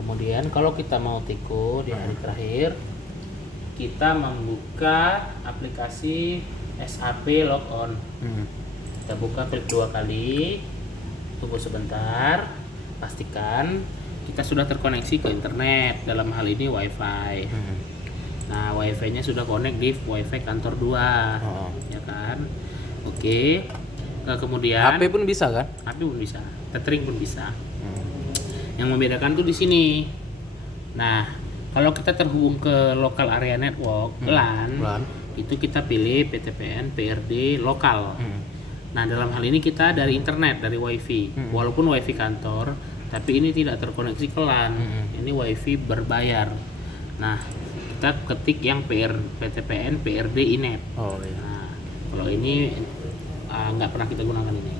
Kemudian kalau kita mau Tiko di hari terakhir, kita membuka aplikasi SAP Logon. Kita buka, klik 2 kali, tunggu sebentar, pastikan kita sudah terkoneksi ke internet, dalam hal ini WiFi. Nah, WiFi-nya sudah connect di WiFi kantor 2, ya kan? Oke. Kemudian HP pun bisa kan? HP pun bisa, tethering pun bisa. Yang membedakan tuh di sini. Nah, kalau kita terhubung ke local area network LAN, itu kita pilih PTPN PRD lokal. Nah, dalam hal ini kita dari internet, dari WiFi. Walaupun WiFi kantor, tapi ini tidak terkoneksi ke LAN. Ini WiFi berbayar. Nah, kita ketik yang PTPN PRD Inet. Nah, kalau ini nggak pernah kita gunakan ini.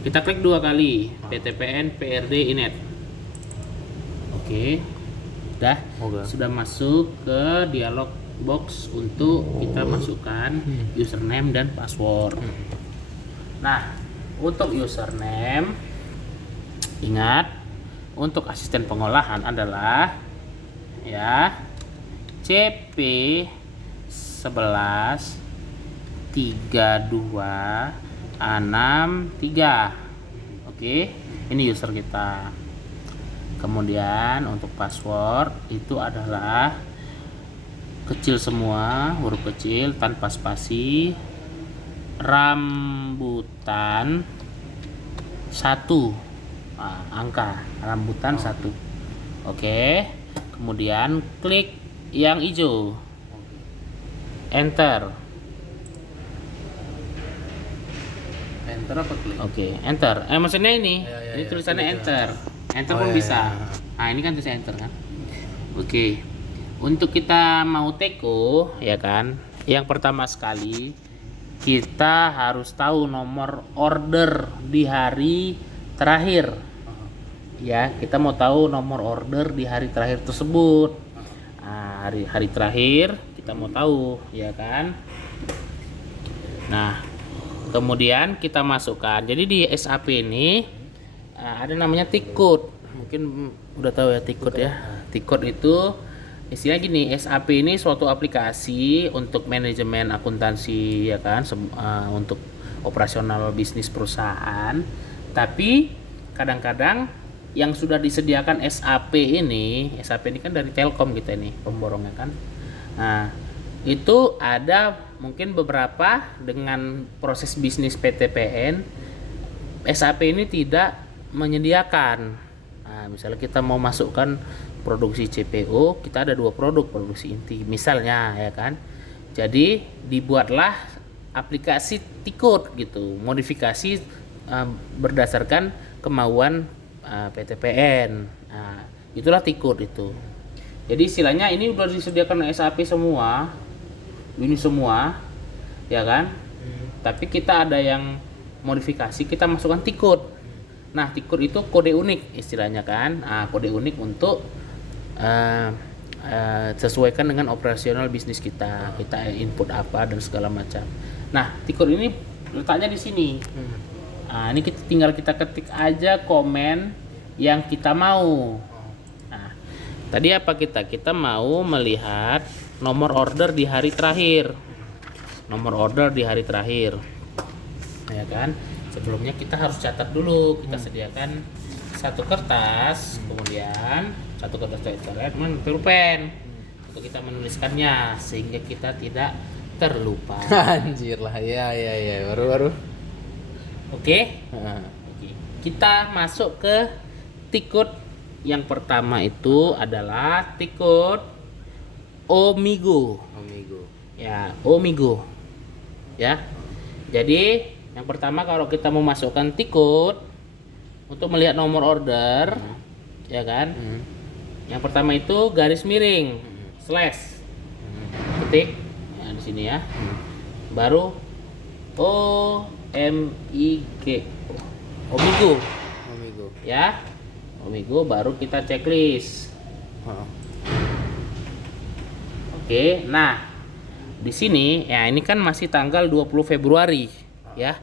Kita klik 2 kali PTPN PRD Inet. Oke. Sudah masuk ke dialog box untuk kita masukkan username dan password. Nah, untuk username, ingat, untuk asisten pengolahan adalah ya CP 11 32 63. Oke, ini user kita. Kemudian untuk password itu adalah kecil semua, huruf kecil tanpa spasi, rambutan 1, angka rambutan 1. Oke. Kemudian klik yang hijau, enter. Apa klik? Oke, enter. Maksudnya ini tulisannya enter. Enter pun bisa. Nah, ini kan tulisan enter kan. Oke. Untuk kita mau teko, ya kan? Yang pertama sekali kita harus tahu nomor order di hari terakhir. Ya, kita mau tahu nomor order di hari terakhir tersebut. Nah, hari terakhir kita mau tahu, ya kan? Nah, kemudian kita masukkan. Jadi di SAP ini ada namanya Tikut. Mungkin udah tahu ya Tikut ya. Tikut itu istilahnya gini, SAP ini suatu aplikasi untuk manajemen akuntansi, ya kan, untuk operasional bisnis perusahaan. Tapi kadang-kadang yang sudah disediakan SAP ini kan dari Telkom kita ini pemborongnya kan. Nah, itu ada mungkin beberapa dengan proses bisnis PTPN SAP ini tidak menyediakan. Nah, misalnya kita mau masukkan produksi CPO, kita ada 2 produk produksi inti misalnya, ya kan. Jadi dibuatlah aplikasi Tikut gitu, modifikasi berdasarkan kemauan PTPN. Nah, itulah Tikut itu. Jadi istilahnya ini udah disediakan SAP semua, ini semua, ya kan. Tapi kita ada yang modifikasi, kita masukkan Tikut. Nah, Tikut itu kode unik istilahnya kan. Nah, kode unik untuk sesuaikan dengan operasional bisnis kita input apa dan segala macam. Nah, Tikut ini letaknya di sini. Nah, ini tinggal kita ketik aja komen yang kita mau. Nah, tadi apa kita mau melihat nomor order di hari terakhir. Ya kan? Sebelumnya kita harus catat dulu. Kita sediakan satu kertas, kemudian satu kertas coret pulpen untuk kita menuliskannya sehingga kita tidak terlupa. Anjir lah, ya baru. Oke. Kita masuk ke Tikut yang pertama itu adalah Tikut Omigo. Ya, Omigo. Ya. Jadi yang pertama kalau kita mau masukkan Tikut untuk melihat nomor order, ya kan? Yang pertama itu garis miring, slash, ketik, ya di sini ya. Baru OMIG, Omigo, ya, Omigo. Baru kita checklist. Oke, nah di sini ya ini kan masih tanggal 20 Februari, ya.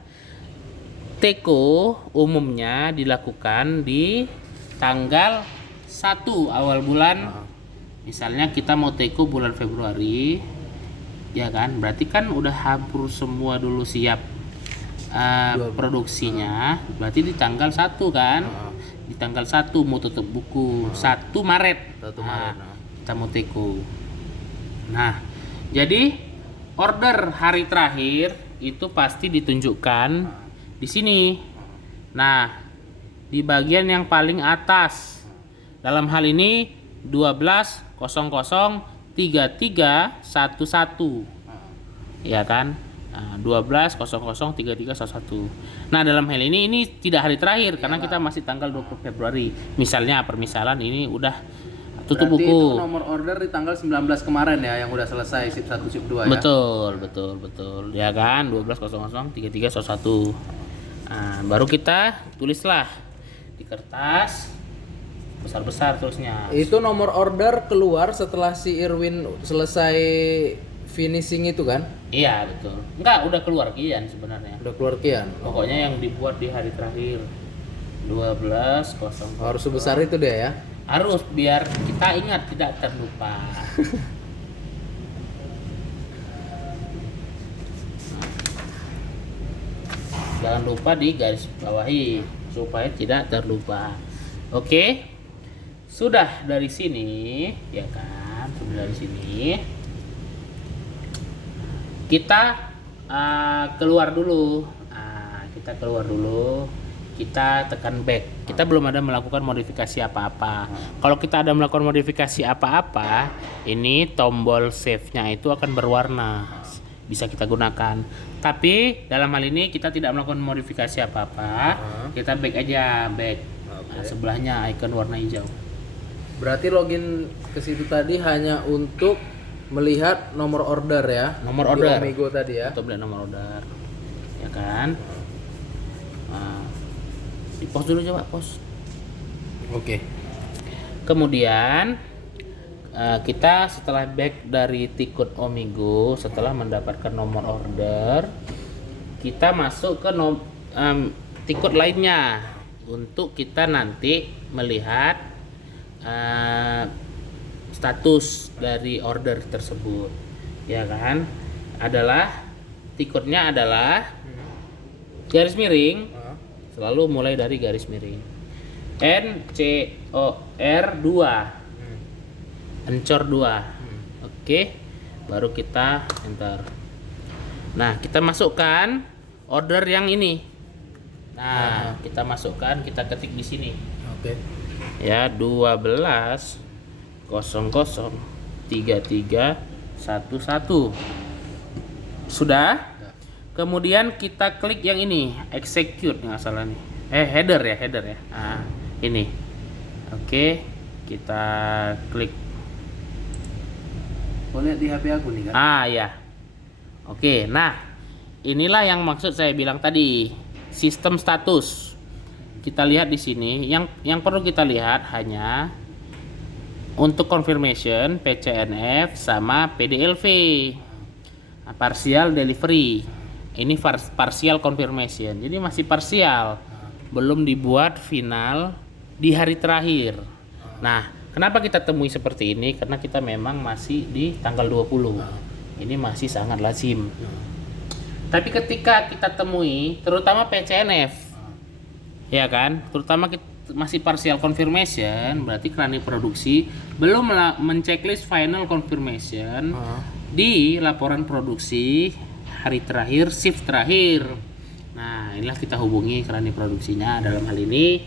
Teko umumnya dilakukan di tanggal 1 awal bulan. Misalnya kita mau teko bulan Februari, ya kan? Berarti kan udah hampir semua dulu siap produksinya. Berarti di tanggal 1 kan? Di tanggal 1 mau tutup buku. 1 Maret. 1 Maret. Kita mau teko. Nah, jadi order hari terakhir itu pasti ditunjukkan di sini. Nah, di bagian yang paling atas. Dalam hal ini 12.00.33.11. Ya kan? 12.00.33.11. Nah, dalam hal ini tidak hari terakhir karena kita masih tanggal 20 Februari. Misalnya permisalan ini udah tutup Berarti buku. itu nomor order di tanggal 19 kemarin ya yang udah selesai sip 1 sip 2 ya. Betul. Ya kan? 12.00.33.11. Nah, baru kita tulislah di kertas besar-besar terusnya. Itu nomor order keluar setelah si Irwin selesai finishing itu kan? Iya, betul. Enggak, udah keluar kian sebenarnya. Udah keluar kian. Pokoknya yang dibuat di hari terakhir 12.00. Harus sebesar itu dia ya. Harus biar kita ingat, tidak terlupa. Jangan lupa di garis bawahi supaya tidak terlupa. Oke. Sudah dari sini, ya kan? Sudah dari sini. Kita keluar dulu. Kita keluar dulu. Kita tekan back. Kita belum ada melakukan modifikasi apa-apa. Kalau kita ada melakukan modifikasi apa-apa, ini tombol save-nya itu akan berwarna. Bisa kita gunakan. Tapi dalam hal ini kita tidak melakukan modifikasi apa-apa. Kita back aja, back. Nah, sebelahnya icon warna hijau. Berarti login ke situ tadi hanya untuk melihat nomor order ya. Nomor di order. Omigo tadi ya. Untuk melihat nomor order. Ya kan? Nah, di post dulu coba, post. Oke. Kemudian kita setelah back dari tiket Omigo, setelah mendapatkan nomor order, kita masuk ke tiket lainnya untuk kita nanti melihat status dari order tersebut, ya kan? Tiketnya adalah garis miring, selalu mulai dari garis miring NCOR 2, Encor 2. Oke, baru kita enter. Nah, kita masukkan order yang ini. Nah, kita masukkan, kita ketik di sini. Oke. Ya, 12.00.33.11. Sudah. Kemudian kita klik yang ini, execute nggak salah nih. Header ya. Nah, ini. Oke, kita klik. Boleh di HP aku nih kan? Ya. Oke, nah inilah yang maksud saya bilang tadi, sistem status. Kita lihat di sini, yang perlu kita lihat hanya untuk confirmation PCNF sama PDLV, partial delivery. Ini partial confirmation, jadi masih parsial, belum dibuat final di hari terakhir. Nah, kenapa kita temui seperti ini? Karena kita memang masih di tanggal 20. Ini masih sangat lazim. Tapi ketika kita temui, terutama PCNF, ya kan, terutama masih partial confirmation, berarti kerannya produksi belum menceklis final confirmation di laporan produksi hari terakhir, shift terakhir. Nah, inilah kita hubungi kerannya produksinya. Dalam hal ini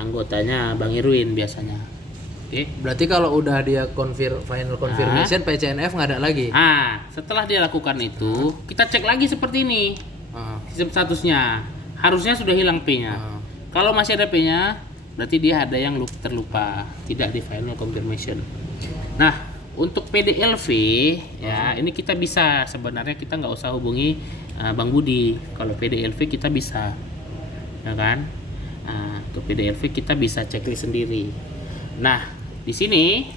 anggotanya Bang Irwin biasanya. Oke. Berarti kalau udah dia final confirmation PCNF nggak ada lagi. Setelah dia lakukan itu, kita cek lagi seperti ini. Sistem statusnya harusnya sudah hilang P-nya. Kalau masih ada P-nya, berarti dia ada yang terlupa, tidak di final confirmation. Nah, untuk PDLV ya, ini kita bisa sebenarnya kita nggak usah hubungi Bang Budi. Kalau PDLV kita bisa, ya kan? Untuk PDLV kita bisa checklist sendiri. Nah, di sini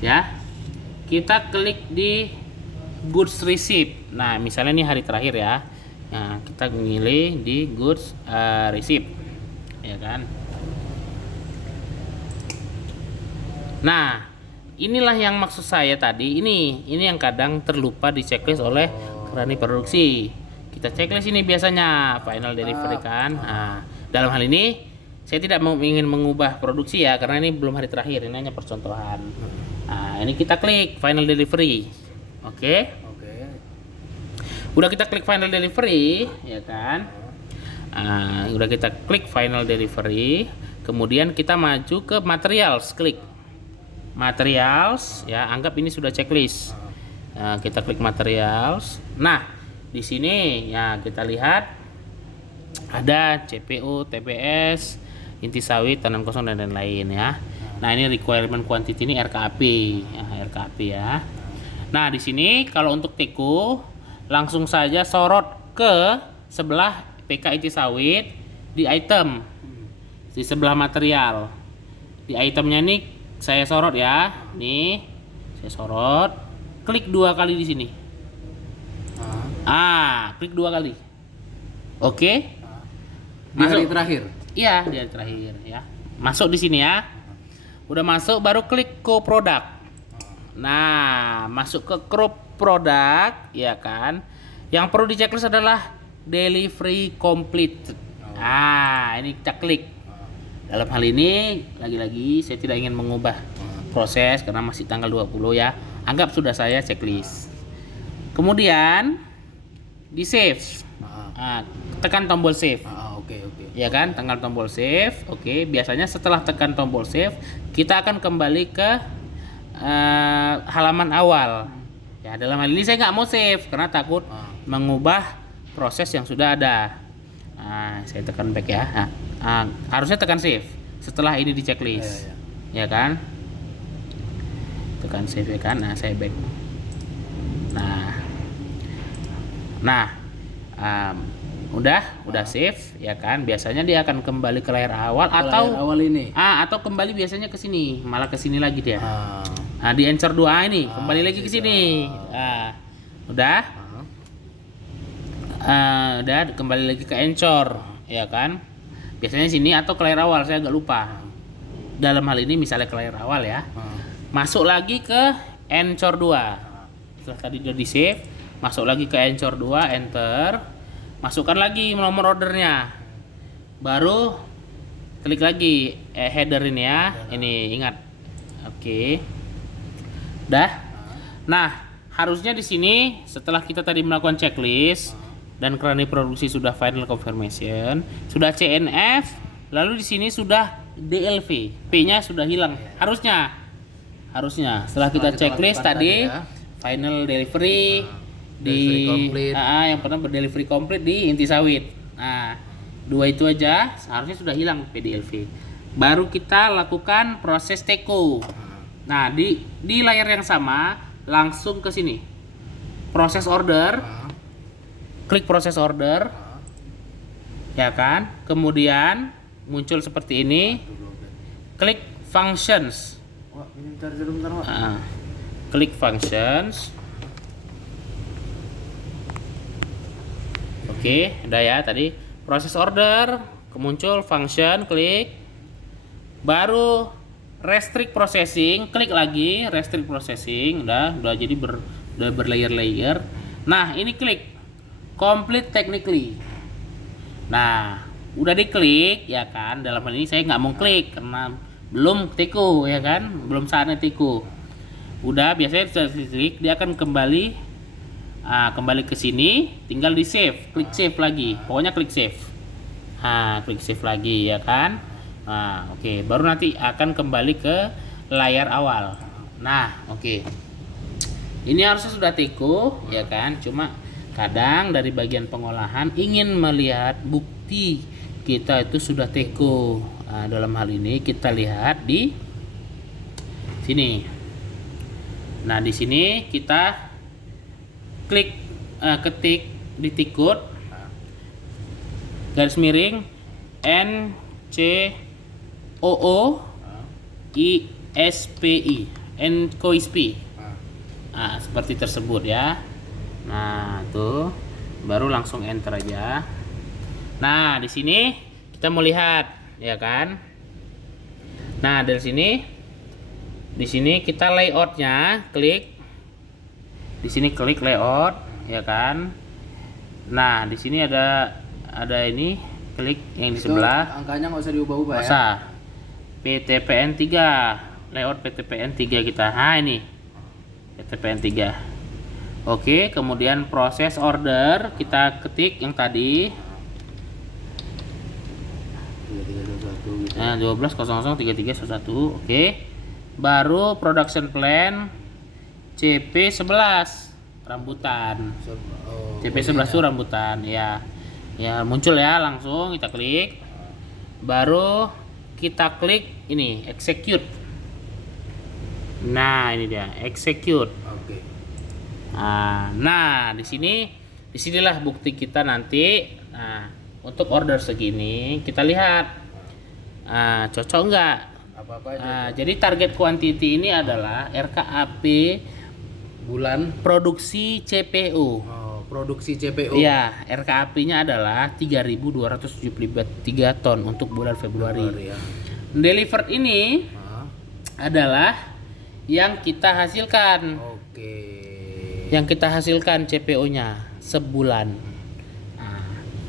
ya, kita klik di goods receipt. Nah, misalnya ini hari terakhir ya. Nah, kita milih di goods receipt, ya kan? Nah, inilah yang maksud saya tadi. Ini yang kadang terlupa di checklist oleh Kerani Produksi. Kita checklist ini biasanya final delivery kan. Nah, dalam hal ini saya tidak ingin mengubah produksi ya, karena ini belum hari terakhir, ini hanya percontohan. Nah, ini kita klik final delivery. Oke. Oke. Udah kita klik final delivery, ya kan? Udah kita klik final delivery, kemudian kita maju ke materials, klik materials, ya, anggap ini sudah checklist. Nah, kita klik materials. Nah, di sini ya kita lihat ada CPO, TBS, inti sawit, tanam kosong dan lain-lain ya. Nah, ini requirement quantity ini RKAP, ya, RKAP ya. Nah, di sini kalau untuk teko langsung saja sorot ke sebelah PK inti sawit di item, di sebelah material. Di itemnya ini saya sorot ya, nih saya sorot, klik 2 kali di sini. Klik 2 kali. Oke. Di hari terakhir. Iya, di hari terakhir ya. Masuk di sini ya. Udah masuk, baru klik co product. Nah, masuk ke crop product, ya kan. Yang perlu di checklist adalah delivery complete. Ini kita klik. Dalam hal ini lagi-lagi saya tidak ingin mengubah proses karena masih tanggal 20 ya. Anggap sudah saya checklist. Kemudian di save. Tekan tombol save. Oke. Ya kan, tekan tombol save. Oke, biasanya setelah tekan tombol save, kita akan kembali ke halaman awal. Ya, dalam hal ini saya nggak mau save karena takut mengubah proses yang sudah ada. Saya tekan back ya. Harusnya tekan save setelah ini di checklist. Ya kan? Tekan save ya kan. Nah, saya back. Udah save ya kan. Biasanya dia akan kembali ke layar awal atau layar awal ini. Atau kembali biasanya ke sini, malah ke sini lagi dia. Di Enter 2 ini kembali lagi ke sini. Udah kembali lagi ke Enter ya kan. Biasanya sini atau ke layar awal, saya agak lupa. Dalam hal ini misalnya ke layar awal ya. Masuk lagi ke Enter 2. Setelah tadi udah di save, masuk lagi ke Enter 2, Enter. Masukkan lagi nomor ordernya. Baru klik lagi header ini ya. Ini ingat. Oke. Dah. Nah, harusnya di sini setelah kita tadi melakukan checklist dan Kerani Produksi sudah final confirmation, sudah CNF, lalu di sini sudah DLV. P-nya sudah hilang. Harusnya setelah kita checklist tadi ya. Final delivery di yang pertama berdelivery complete di inti sawit. Nah, 2 itu aja seharusnya sudah hilang PDLV. Baru kita lakukan proses teko. Nah, di layar yang sama langsung ke sini. Proses order. Klik proses order. Ya kan? Kemudian muncul seperti ini. Klik functions. Klik functions. Oke, udah ya tadi proses order, kemuncul function, klik. Baru restrict processing, klik lagi restrict processing, udah jadi berlayer-layer. Nah, ini klik complete technically. Nah, udah diklik ya kan. Dalam hal ini saya nggak mau klik karena belum teko ya kan, belum saatnya teko. Udah biasanya setelah diklik dia akan kembali ke sini, tinggal di save, klik save lagi, pokoknya klik save. Klik save lagi ya kan. Oke, baru nanti akan kembali ke layar awal. Oke. Ini harusnya sudah teko ya kan, cuma kadang dari bagian pengolahan ingin melihat bukti kita itu sudah teko. Dalam hal ini kita lihat di sini. Nah, di sini kita klik ketik di tikut garis miring NCOOISPI NCOISPI. Seperti tersebut ya. Nah, tuh baru langsung enter aja. Nah, di sini kita mau lihat ya kan. Nah, dari sini Di sini kita layoutnya, klik. Di sini klik layout, ya kan. Nah, di sini ada ini, klik yang di Itu sebelah. angkanya nggak usah diubah-ubah ya. Masa PTPN 3, layout PTPN 3 kita. Nah, ini PTPN 3. Oke, kemudian proses order kita ketik yang tadi. 3311 gitu. Nah, 12.00.3311. Oke. Baru production plan CP11 rambutan. Oh, CP11 itu rambutan, ya. Ya, muncul ya, langsung kita klik. Baru kita klik ini execute. Nah, ini dia, execute. Oke. Nah, disinilah bukti kita nanti. Nah, untuk order segini kita lihat cocok nggak. Apa-apa aja. Jadi target quantity ini adalah RKAP Bulan. produksi CPO. Oh, produksi CPO. Iya, RKAP-nya adalah 3.273 ton untuk bulan Februari. Ya. Delivered ini Ah, adalah yang kita hasilkan. Oke. Yang kita hasilkan CPO-nya sebulan. Nah,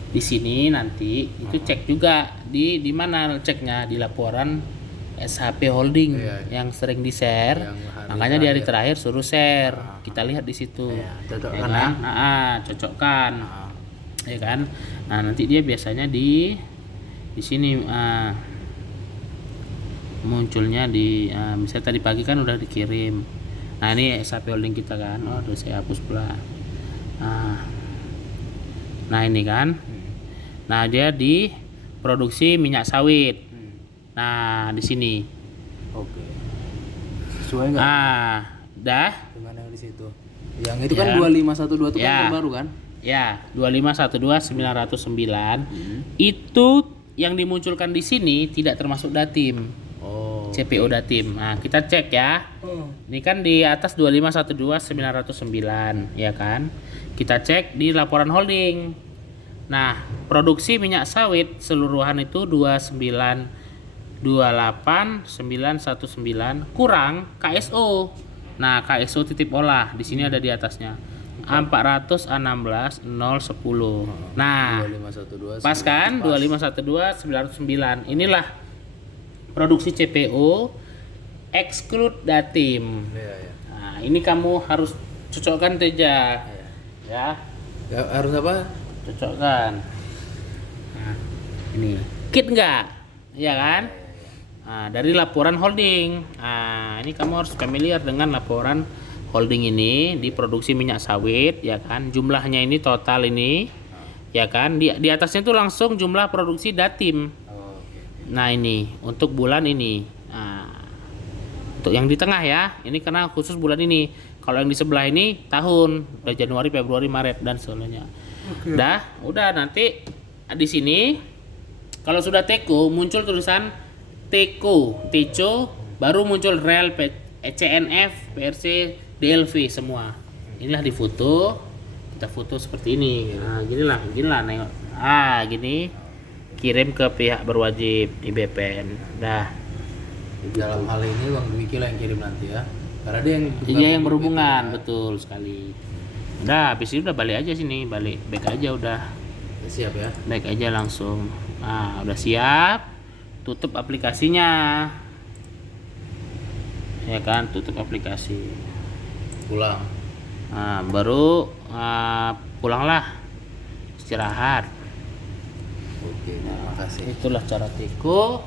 di sini nanti itu cek juga di mana ceknya, di laporan SHP Holding Iya. yang sering di-share. Yang hari Makanya di hari terakhir suruh share. Kita lihat di situ. Iya, cocokkan Ya ya. kan? Cocokkan. Ah, Ya kan? Nah, nanti dia biasanya di sini munculnya di misalnya tadi pagi kan udah dikirim. Nah, ini SAP Holding kita kan. Oh, udah saya hapus pula. Nah, ini kan. Nah, dia di produksi minyak sawit. Nah, di sini. Oke. Sesuai nggak Dah. dengan yang di situ? Yang itu kan Ya. 2512 itu Ya. kan terbaru kan? Ya, 2512.909. Itu yang dimunculkan di sini tidak termasuk datim. Oh. CPO datim. Nah, kita cek ya. Ini kan di atas 2512.909, ya kan? Kita cek di laporan holding. Nah, produksi minyak sawit seluruhan itu 29.919 kurang KSO. Nah, KSO titip olah di sini ada di atasnya. 416.010. Nah, 2512. pas kan 2512.909. Inilah produksi CPO exclude datim. Iya, iya. Nah, ini kamu harus cocokkan Teja. Ya, Ya, harus apa? cocokkan. Nah, ini kit enggak? Ya kan? Nah, dari laporan holding. Nah, ini kamu harus familiar dengan laporan holding ini di produksi minyak sawit, ya kan? Jumlahnya ini total ini, ya kan? Di atasnya tuh langsung jumlah produksi datim. Oh, oke. Nah, ini untuk bulan ini. Nah, untuk yang di tengah ya, ini karena khusus bulan ini. Kalau yang di sebelah ini tahun, dari Januari, Februari, Maret dan selanjutnya. Udah nanti di sini kalau sudah teko muncul tulisan teko, teco, baru muncul rel, CNF, PRC, DLV semua. Inilah di foto. Kita foto seperti ini. Nah, ginilah nengok. Gini. Kirim ke pihak berwajib IBPN. Dah. Dalam hal ini Bang Dwiki lah yang kirim nanti ya. Karena dia yang Iya, yang berhubungan, betul sekali. Udah, habis itu udah balik aja sini, back aja udah. Ya, siap ya. Back aja langsung. Nah, udah siap. Tutup aplikasinya. Ya kan, tutup aplikasi. Pulang. Nah, baru pulanglah. Istirahat. Oke, terima kasih. Itulah cara Tiko